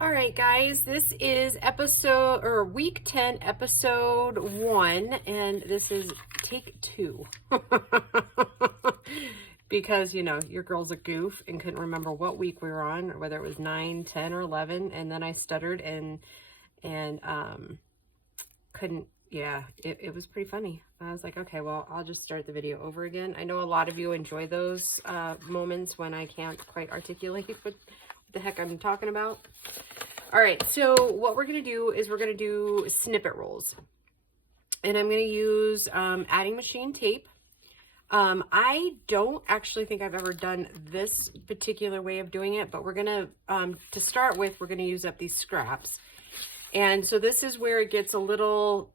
All right, guys, this is week 10, episode 1, and this is take 2. Because, your girl's a goof and couldn't remember what week we were on, or whether it was 9, 10, or 11, and then I stuttered and couldn't, it was pretty funny. I was like, okay, well, I'll just start the video over again. I know a lot of you enjoy those moments when I can't quite articulate what the heck I'm talking about. All right, so what we're going to do is we're going to do snippet rolls. And I'm going to use adding machine tape. I don't actually think I've ever done this particular way of doing it, but we're going to start with, we're going to use up these scraps. And so this is where it gets a little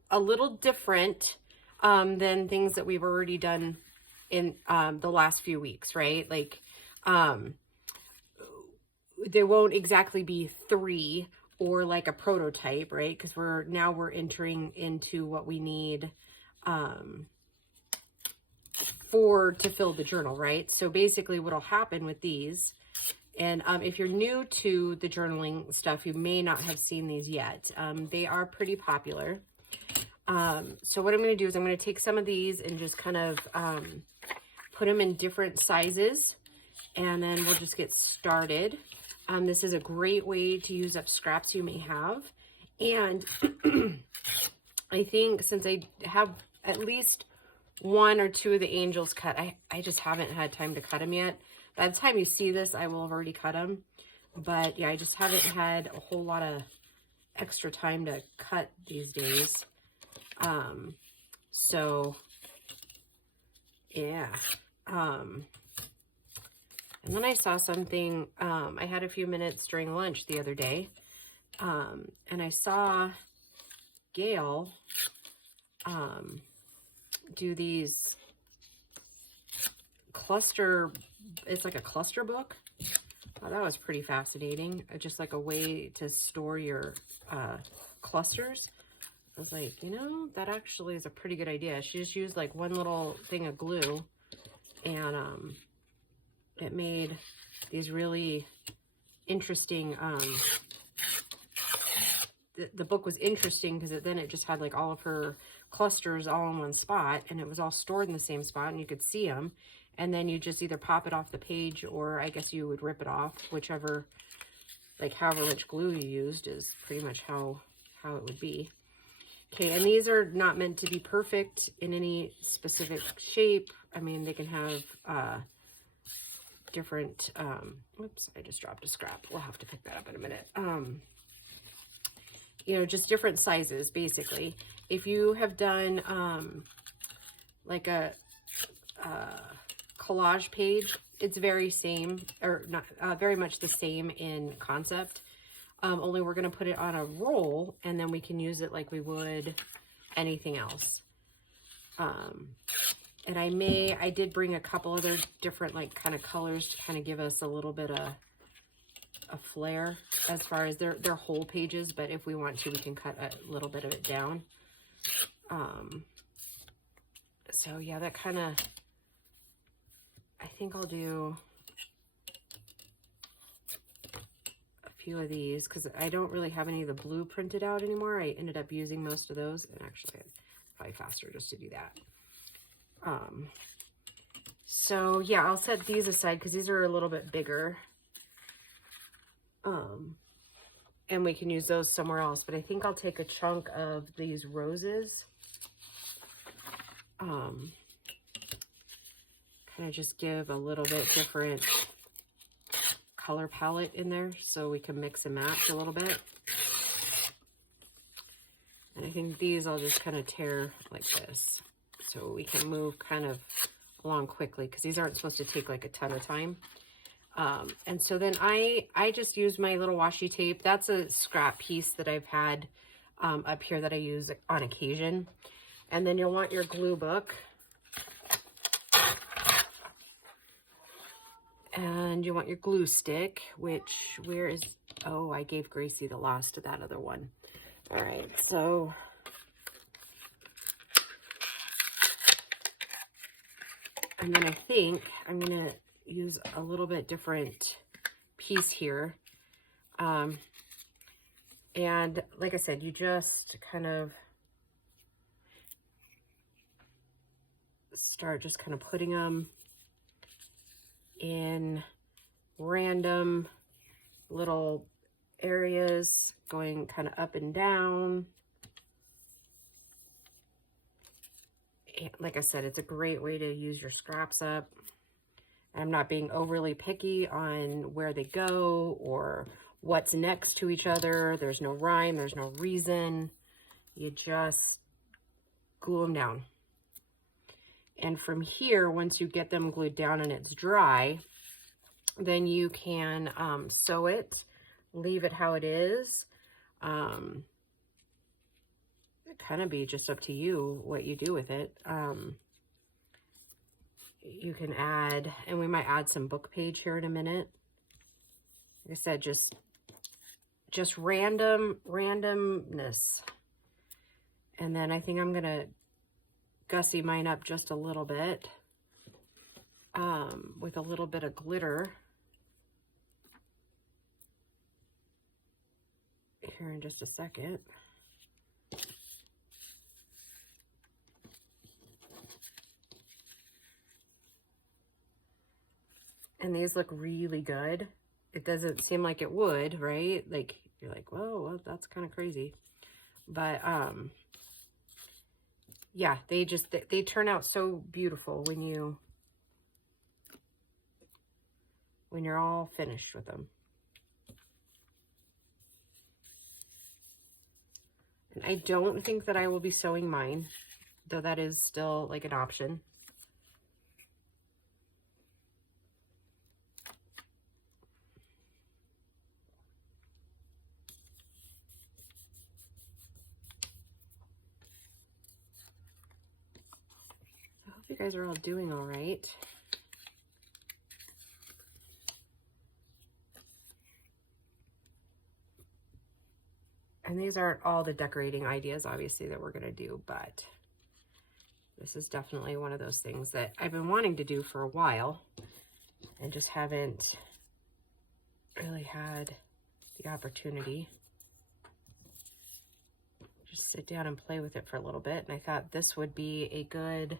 different than things that we've already done in the last few weeks, right? Like, there won't exactly be 3 or like a prototype, right? Because we're entering into what we need to fill the journal, right? So basically what'll happen with these, and if you're new to the journaling stuff, you may not have seen these yet. They are pretty popular. So what I'm going to do is I'm going to take some of these and just kind of put them in different sizes, and then we'll just get started. This is a great way to use up scraps you may have. And I think since I have at least 1 or 2 of the angels cut, I just haven't had time to cut them yet. By the time you see this, I will have already cut them. But yeah, I just haven't had a whole lot of extra time to cut these days. So yeah. And then I saw something, I had a few minutes during lunch the other day, and I saw Gail do these it's like a cluster book. Oh, that was pretty fascinating. Just like a way to store your clusters. I was like, that actually is a pretty good idea. She just used like one little thing of glue, and it made these really interesting, the book was interesting because then it just had like all of her clusters all in one spot, and it was all stored in the same spot, and you could see them. And then you just either pop it off the page, or I guess you would rip it off, whichever, like however much glue you used is pretty much how it would be. Okay, and these are not meant to be perfect in any specific shape. I mean, they can have different, whoops, I just dropped a scrap. We'll have to pick that up in a minute. Just different sizes, basically. If you have done like a collage page, it's very much the same in concept. Only we're going to put it on a roll, and then we can use it like we would anything else. And I did bring a couple other different like kind of colors to kind of give us a little bit of a flair as far as they're whole pages, but if we want to, we can cut a little bit of it down. So yeah, that kind of, I think I'll do a few of these because I don't really have any of the blue printed out anymore. I ended up using most of those, and actually it's probably faster just to do that. So yeah, I'll set these aside because these are a little bit bigger. And we can use those somewhere else, but I think I'll take a chunk of these roses. Kind of just give a little bit different color palette in there so we can mix and match a little bit. And I think these I'll just kind of tear like this so we can move kind of along quickly because these aren't supposed to take like a ton of time. And so then I just use my little washi tape. That's a scrap piece that I've had up here that I use on occasion. And then you'll want your glue book. And you want your glue stick, which, oh, I gave Gracie the last of that other one. All right, so and then I think I'm going to use a little bit different piece here. And like I said, you just kind of start just kind of putting them in random little areas, going kind of up and down. And like I said, it's a great way to use your scraps up. I'm not being overly picky on where they go or what's next to each other. There's no rhyme, there's no reason. You just glue them down. And from here, once you get them glued down and it's dry, then you can sew it, leave it how it is. It kind of be just up to you what you do with it. You can add, and we might add some book page here in a minute. Like I said, just randomness. And then I think I'm gonna gussy mine up just a little bit with a little bit of glitter here in just a second. And these look really good. It doesn't seem like it would, right? Like, you're like, whoa, well, that's kind of crazy. But, yeah, they turn out so beautiful when you're all finished with them. And I don't think that I will be sewing mine, though that is still like an option. I hope you guys are all doing all right. And these aren't all the decorating ideas, obviously, that we're going to do, but this is definitely one of those things that I've been wanting to do for a while and just haven't really had the opportunity. Just sit down and play with it for a little bit. And I thought this would be a good,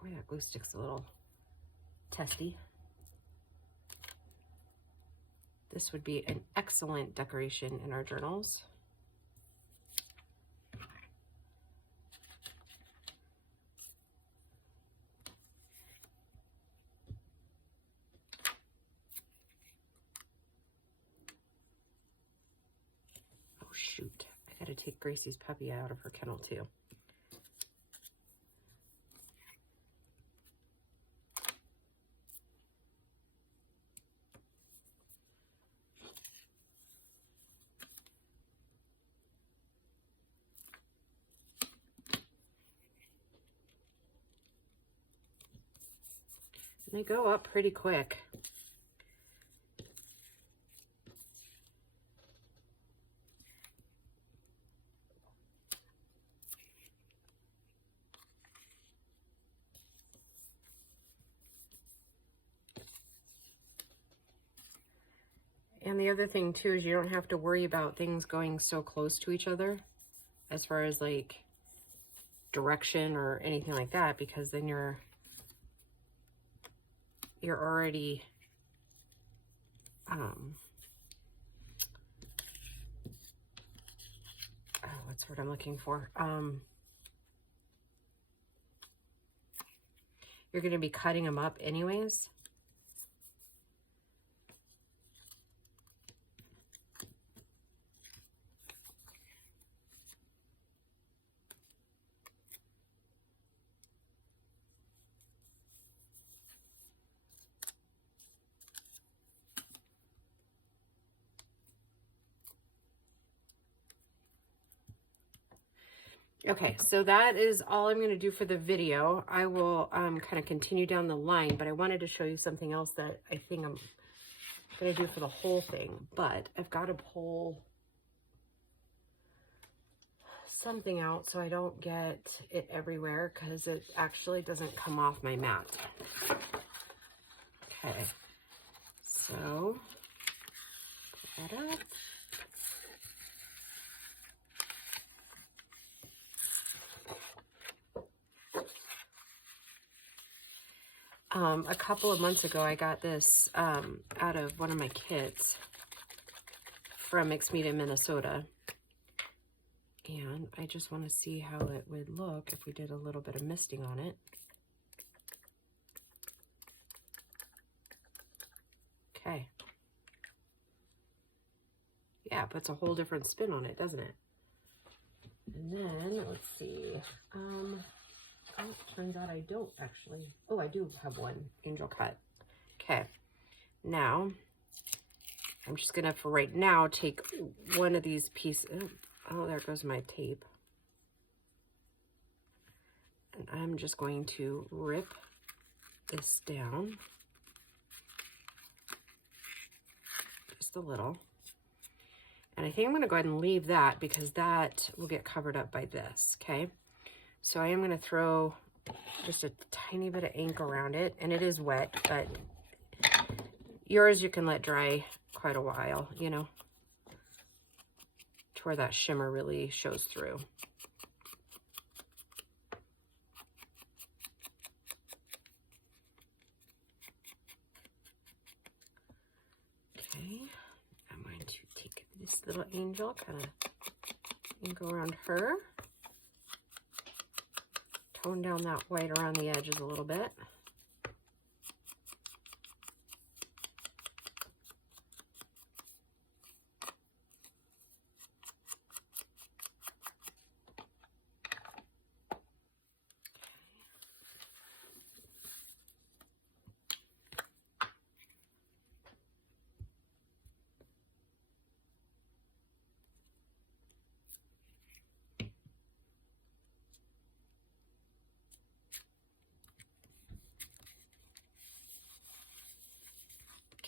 boy, that glue stick's a little testy. This would be an excellent decoration in our journals. Oh shoot, I gotta take Gracie's puppy out of her kennel too. And they go up pretty quick. And the other thing too is you don't have to worry about things going so close to each other as far as like direction or anything like that, because then you're already what's the word I'm looking for? You're going to be cutting them up anyways. Okay, so that is all I'm going to do for the video. I will kind of continue down the line, but I wanted to show you something else that I think I'm going to do for the whole thing. But I've got to pull something out so I don't get it everywhere, because it actually doesn't come off my mat. Okay, So, put that up. A couple of months ago, I got this out of one of my kits from Misc in Minnesota. And I just want to see how it would look if we did a little bit of misting on it. Okay. Yeah, it puts a whole different spin on it, doesn't it? And then, let's see. Oh, turns out I don't actually. Oh, I do have one angel cut. Okay. Now, I'm just going to, for right now, take one of these pieces. Oh, there goes my tape. And I'm just going to rip this down. Just a little. And I think I'm going to go ahead and leave that because that will get covered up by this, okay? So I am going to throw just a tiny bit of ink around it. And it is wet, but yours you can let dry quite a while, you know, to where that shimmer really shows through. Okay, I'm going to take this little angel, kind of go around her. Tone down that white around the edges a little bit.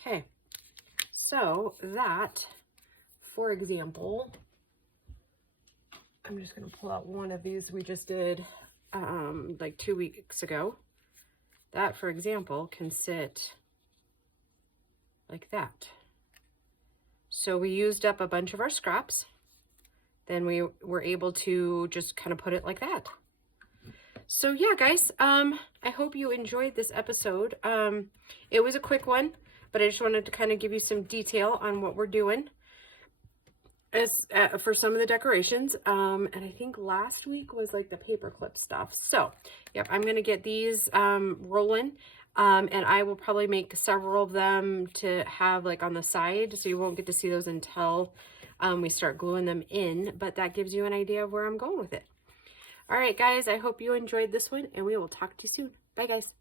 Okay, so that, for example, I'm just going to pull out one of these we just did like 2 weeks ago. That, for example, can sit like that. So we used up a bunch of our scraps. Then we were able to just kind of put it like that. So yeah, guys, I hope you enjoyed this episode. It was a quick one, but I just wanted to kind of give you some detail on what we're doing as for some of the decorations. And I think last week was like the paperclip stuff. So, yep, I'm going to get these rolling. And I will probably make several of them to have like on the side. So you won't get to see those until we start gluing them in. But that gives you an idea of where I'm going with it. All right, guys, I hope you enjoyed this one. And we will talk to you soon. Bye, guys.